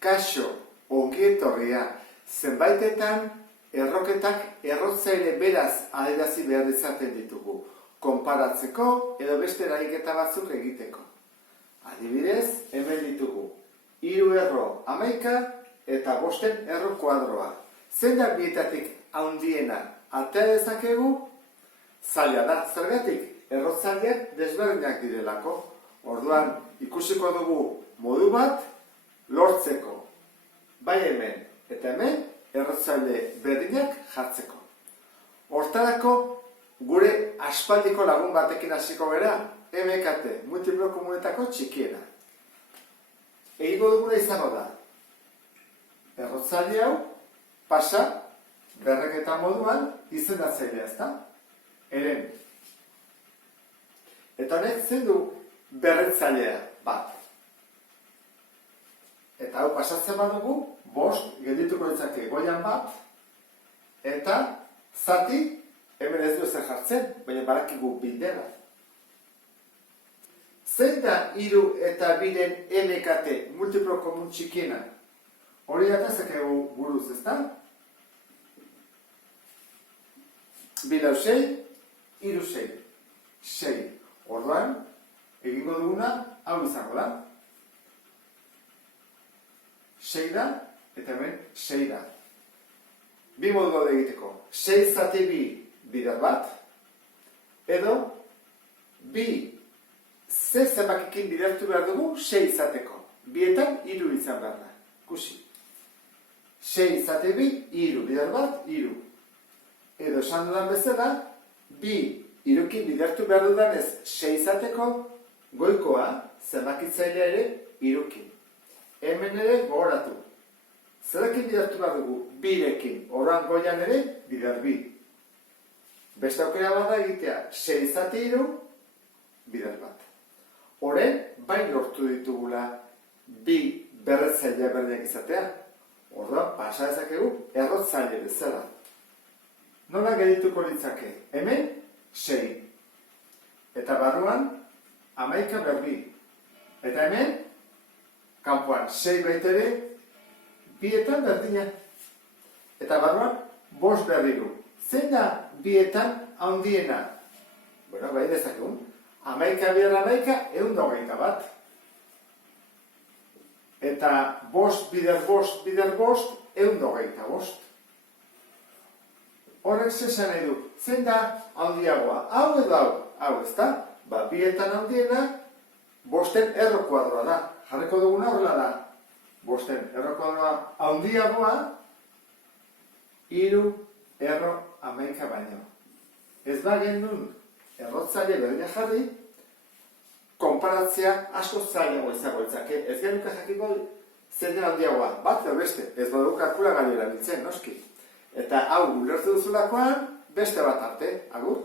Kaixo, ongi etorria, zenbaitetan erroketak errotzaile beraz adierazi behar izaten ditugu, konparatzeko edo beste eragiketa batzuk egiteko. Adibidez, hemen ditugu, 3 erro 11 eta 5 erro kuadroa. Zein da bietatik handiena atera dezakegu? Zaila da, zergatik, errotzaileak desberdinak direlako. Orduan, ikusiko dugu modu bat lortzeko. Bai hemen eta hemen errotzaile berdinak jartzeko. Hortarako, gure aspaldiko lagun batekin hasiko gara, MKT, multiplo komunetako txikiena. Egingo duguna izango da. Errotzaile hau, pasa, berreketa moduan, izendatzailea, ezta? Eren. Eta honek zein du berretzailea bat. Eta hau pasatzen badugu, 5 geldituko ditzake goian bat, eta zati, hemen ez du ezer jartzen, baina badakigu bildera. Zein da 3 eta 2-en MKT, multiplo komun txikiena? Hori datezakegu buruz, ezta? 2 lau 6, 3 6. 6. Orduan, egingo duguna, hau izango da. 6 da, eta hemen 6 da. Bi modu daude egiteko. 6 zati 2 bider bat, edo 2 ze zenbakikin bidertu behar dugu 6 izateko. Bietan 3 izan behar da. Ikusi. 6 zati 2, 3 bider bat, 3. Edo esan dudan bezala, 2 3kin bidertu behar dudan ez 6 izateko, goikoa zenbakitzailea ere 3kin. Hemen ere gogoratu. Zerekin bidertu behar dugu? 2rekin. Horan goian ere bider 2. Beste aukera bada egitea 6 zati 3, bider bat. Horen, bai lortu ditugula 2 berretzailea berdinak izatea. Orduan, pasa dezakegu errotzaile bezala. Nola geldituko litzake? Hemen 6. Eta barruan 11 berdi. Eta hemen kanpoan 6 baitere, bietan berdina. Eta barruan 5 berdiru. Zein da bietan handiena? Bueno, bai dezakegun. 11 bider 11, 121. Eta 5 bider 5 bider 5, 125. Horrek zesan nahi du. Zein da handiagoa? Hau edo hau? Hau, ezta? Ba, bietan handiena, 5 erro kuadroa da. Jarriko duguna horrela da. 5 erro kuadroa handiagoa, 3 erro 11 baino. Ez bagen duen errotzaile berdina jarri, konparatzea asko zailago izango litzake. Ez genuke jakiko zein den handiagoa. Bat edo beste, ez badugu kalkulagailu erabiltzen, noski. Eta hau ulertu duzulakoan, beste bat arte, agur.